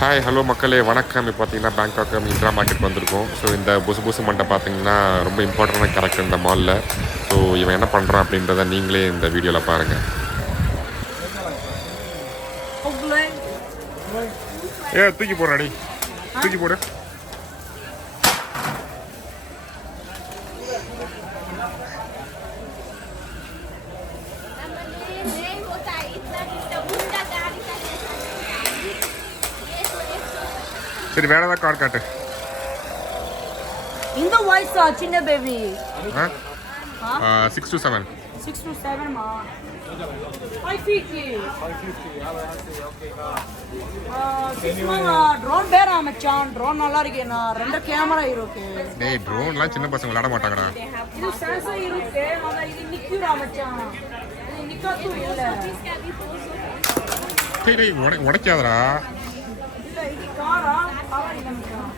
Hi hello மக்களே வணக்கம். இப்போ பார்த்தீங்கன்னா பேங்காக் இந்திரா மார்க்கெட் வந்திருக்கோம். ஸோ இந்த புசு மண்டை பார்த்தீங்கன்னா ரொம்ப இம்பார்ட்டண்டான கேரக்டர் இந்த மாலில். ஸோ இவன் என்ன பண்ணுறான் அப்படின்றத நீங்களே இந்த வீடியோவில் பாருங்கள். தூக்கி போடுறாடி, தூக்கி போடு. சரி, வேற ஏதாவது கார் காட்டு. இந்த வயசா சின்ன பேபி 6 to 7 6 to 7 மா 550 ட்ரோன் பேரா மச்சான். ட்ரோன் நல்லா இருக்கேனா, ரெண்டு கேமரா இருக்கு. டேய், ட்ரோன்லாம் சின்ன பசங்க விளையாட மாட்டாங்கடா. இது சாசா இருக்கு. ஆனா இது நிக்குறா மச்சான். இது நிக்காது இல்ல. டேய் உடைக்காதடா. இல்ல இது காரா காரா இல்ல மச்சான்.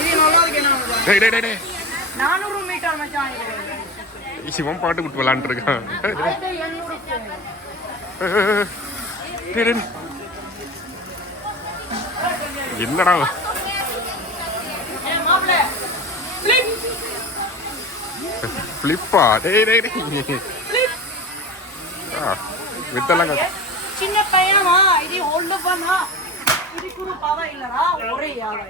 இது நல்லா இருக்கேனா மச்சான். டேய் 400 மீட்டர் மச்சான். இது சிவன் பாட்டு விட்டு விளையாண்டு இருக்கான். அது 800. என்னடா மாப்ள ஃபிளிப் ஃபிளிப்பா? டேய் வித்தலாம் சின்ன பையனா இது ஹோல்ட் பண்ணா இது கூட பாவா இல்லடா. ஒரே யாரா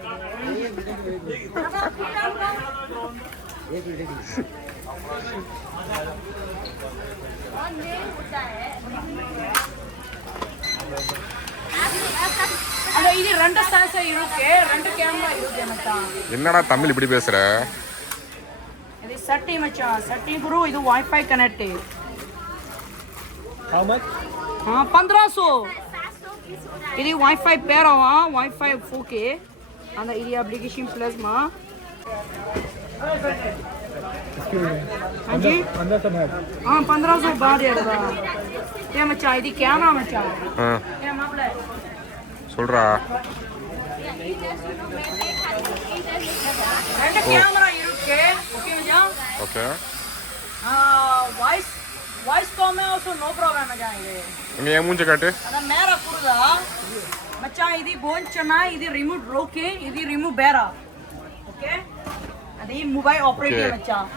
அட இது ரெண்டு சாசா இருக்கு, ரெண்டு கேமரா இருக்கு மச்சான். என்னடா தமிழ் இப்படி பேசுற? இது சட்டி மச்சான், சட்டி குரு. இது வைஃபை கனெக்ட். How much? 1500. இது வைஃபை பேரவா, வைஃபை 4K. அந்த இது அப்ளிகேஷன் பிளஸ் மா. Excuse me. हांजी अंदर सब है. 1500 बाद यारदा. ये मचा இது கேமரா மச்சான். ஏ மாப்ள சொல்றா. ரெண்டு கேமரா இருக்கு. ஓகே மச்சான். Okay. Voice call also no problem மச்சான். இது நீ மூஞ்ச காட்டு. அத மேரா குடுதா மச்சான். இது போன்ச்சனா, இது ரிமோட் ரோக்கே, இது ரிமோட் பேரா. ஓகே, அது மொபைல் ஆபரேட்டர் மச்சான்.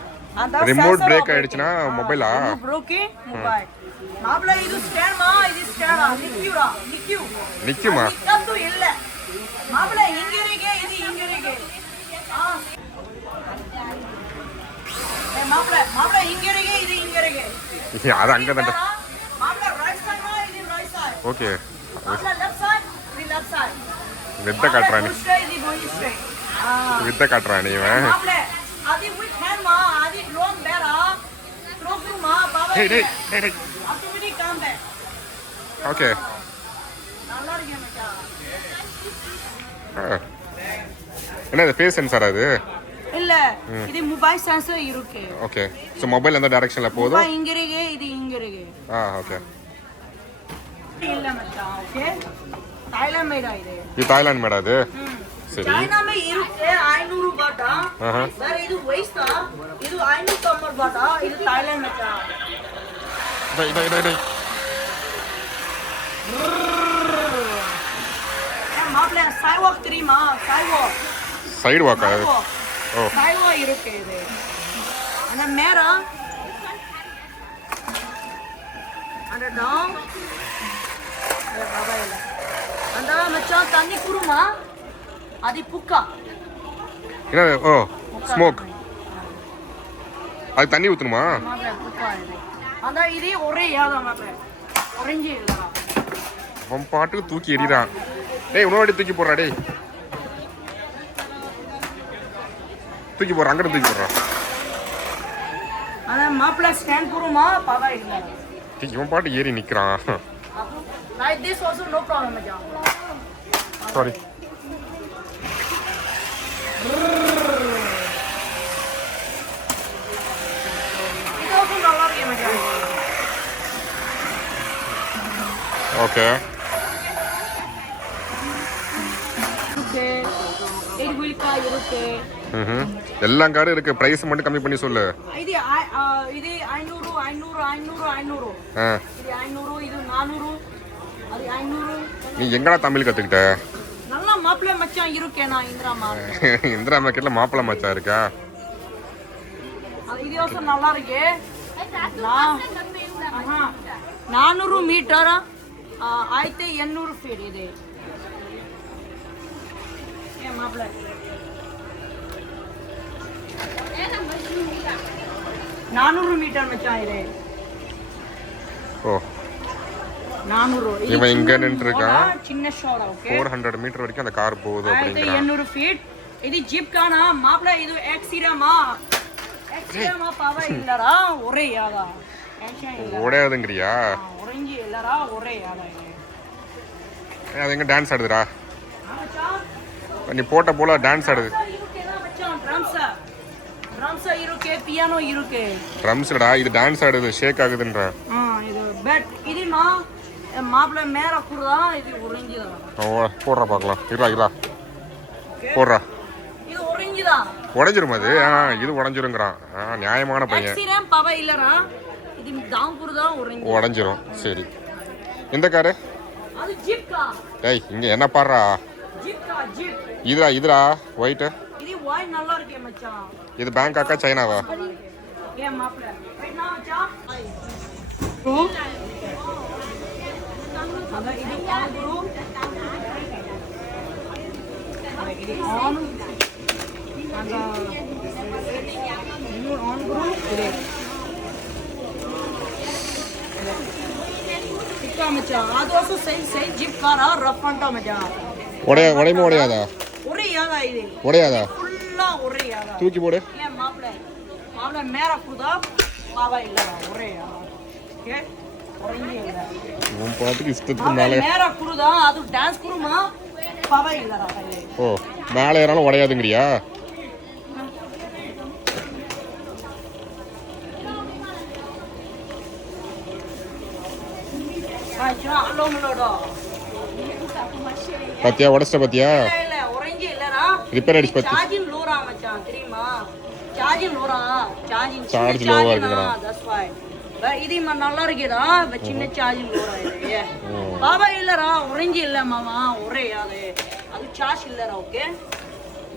அந்த ரிமோட் பிரேக் ஆயிடுச்சுனா மொபைலா ரோக்கே மொபைல். மாப்ள இது ஸ்டாண்ட் மா, இது ஸ்டாண்ட் நிக்குமா? நிக்கது இல்ல மாப்ள. இங்க இருக்கு, இது இங்க இருக்கு. ஏ மாப்ள இங்க இருக்கு, இது இங்க இருக்கு. அது அங்க தான். மாப்ள ரைட் சைடு மா, இது ரைட் சைடு. ஓகே. மாப்ள லெஃப்ட் சைடு, இது லெஃப்ட் சைடு. வித்த காட்றா நீ. இது போய் ஸ்ட்ரைட். வித்த காட்றா நீ. மாப்ள அது வித் ஹேண்ட் மா, அது ட்ரோன் பேரா. ட்ரோன் மா பாபா. டேய் ஆட்டோமேட்டிக் காம் பே. ஓகே. நல்லா இருக்கு மச்சான். என்ன இது ஃபேஸ் சென்சார் அது? இல்ல, இது மொபைல் சென்சார் இருக்கு. ஓகே. சோ மொபைல் அந்த டைரக்ஷன்ல போகுது. இங்க இருக்கு, இது இங்க இருக்கு. ஓகே. இல்ல மச்சான். ஓகே, தாய்லாந்து மேடா இது. இது தாய்லாந்து மேடா அது? சரி. சைனா மே இருக்கு 500 பாட்டா. வேற இது வைஸ்தா. இது 550 பாட்டா. இது தாய்லாந்து மச்சான். டேய் மாப்ள சைவாக் தெரியுமா? சைடு வாக்கா? ஓ, சைவா இருக்கு இது. அந்த மேரா அந்த டாங் பாபா இல்ல. அந்த மச்சான் தண்ணி குருமா, அது புக்கா. என்ன? ஓ, ஸ்மோக். அது தண்ணி ஊத்தணுமா? மாப்ள புக்கா இது. அந்த இது ஒரே யாதா மாப்ள. ஆரஞ்சு இல்லடா. அவன் பாட்டுக்கு தூக்கி எறிறான். டேய் உனோட தூக்கி போடுறா. டேய் தூக்கி போடுற, அங்கிட்டு தூக்கி போடுறான். அந்த மாப்ள ஸ்டாண்ட் குருமா பாபா இல்ல. இவன் பாட்டு ஏறி நிக்கிறான். Like this also no problem மச்சான். சாரி. இது ஆல்சோ நல்லா இருக்கு மச்சான். ஓகே. ஓகே, 8 wheel car இருக்கு. எல்லா காரும் இருக்கு. பிரைஸ் மட்டும் கம்மி பண்ணி சொல்லு. இது 500 500 500 500. இது 500 400 அது 500 நீ எங்கடா தமிழ் கற்றுக்கிட்ட? நல்லா மாப்பிள்ளை மச்சான் இருக்கேன் நான் இந்திரா மார்க்கெட். இந்திரா மார்க்கெட்டில் மாப்பிள்ளை மச்சான் இருக்கா? அது இது யோசனை நல்லா இருக்கு. 400 மீட்டர் 1800 ஃபீட் இது. ஏன் மாப்பிள்ளை 400 மீட்டர் மச்சான் இது. ஓ 400. இவன் இங்க நின்றுருக்கான். சின்ன ஷாட். ஓகே 400 மீட்டர் வரைக்கும் அந்த கார் போகுது அப்படிங்கிறான். 1800 ஃபீட் இது ஜீப் கானா மாப்பிள்ளை இது எக்ஸிரமா பவர் இல்லடா ஒரே யாதா ஓடாதுங்கறியா? ஒரேஞ்சி இல்லடா ஒரே யாதா. அது எங்க டான்ஸ் ஆடுதுடா? நீ போட்ட போல டான்ஸ் ஆடுது. ட்ரம்ஸ் இருக்கு பியானோ இருக்கு. ட்ரம்ஸ்டா இது டான்ஸ் ஆடுது ஷேக் ஆகுதுன்ற. இது பட் இது நான் மாப்பிள்ளை மேல குறதா இது ஒரேஞ்சிதா. போடுறா பார்க்கலாம். இருடா போடுறா. இது ஒரேஞ்சிதா உடைஞ்சிரும் அது. இது உடைஞ்சிருங்கிறான். நியாயமான பையன். எக்ஸிரம் பவர் இல்லடா இது தான் குறதா ஒரேஞ்சி உடைஞ்சிரும். சரி எந்த காரு? அது ஜீப் கா. டேய் இங்க என்ன பாறா? ஜீப் கா ஜீப். இதுடா ஒயிட். இது ஒயிட் நல்லா இருக்கே மச்சான். இது பேங்காக்கா சைனாவா? ஏ மாப்பிள்ளை ரைட் நவ மச்சான். அத இது ஆன் குரு. இது ஆன். அங்க இது ஆன் குரு. டிக்கா மச்சான். அது also same jeep car rough பண்ணிட்டா மச்சான். உடையுமா உடையாதா? உடையாதா இது? உடையாதா? ஃபுல்லா உடையாதா? தூக்கி போடு. ஏன் மாப்பிள்ளை மேல குதா பாவா இல்லடா உடையாதா. ஓகே உடையே இல்ல. உன் பாட்டுக்கு இஷ்டத்துக்கு மேலே மேல குருதா அது டான்ஸ் குருமா பாவா இல்லடா. ஓ மேலே ஏறாலும் உடையாதுங்கறியா? பத்தியா உடச்சிட்ட பத்தியா? இல்ல ஒரேஞ்சி இல்லடா. ரிப்பேர் அடிச்சு பத்தி. சார்ஜிங் லோரா மச்சான் தெரியுமா? சார்ஜிங் லோரா சார்ஜ் லோவா இருக்குடா. That's why. இது நல்லா இருக்குடா. சின்ன சார்ஜிங் லோரா இது. பாபா இல்லடா ஒரேஞ்சி இல்ல மாமா ஒரே அது சார்ஜ் இல்லடா. ஓகே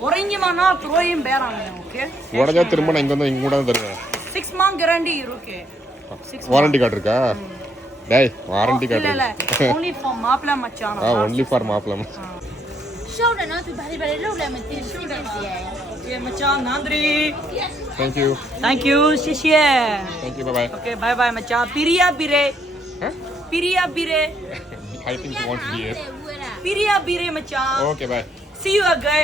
ஒரேஞ்சி மானா த்ரோயும் பேராங்க. ஓகே உடஞ்சா திரும்ப நான் இங்க வந்து இங்க கூட தருவேன். 6 month guarantee இருக்கு. வாரண்டி கார்டு இருக்கா? டேய் வாரண்டி கார்டு இல்ல only for மாப்ள மச்சான். only for மாப்ள மச்சான். Shoulder no tu bari bari lo la metti shoulder dia. Okay மச்சான் நன்றி. Thank you. Thank you. 谢谢. Thank you. Bye bye. Okay bye bye மச்சான். பிரியா பிரே. பிரியா பிரே. I think you want to be here. Priya பிரே மச்சான். Okay bye. See you again.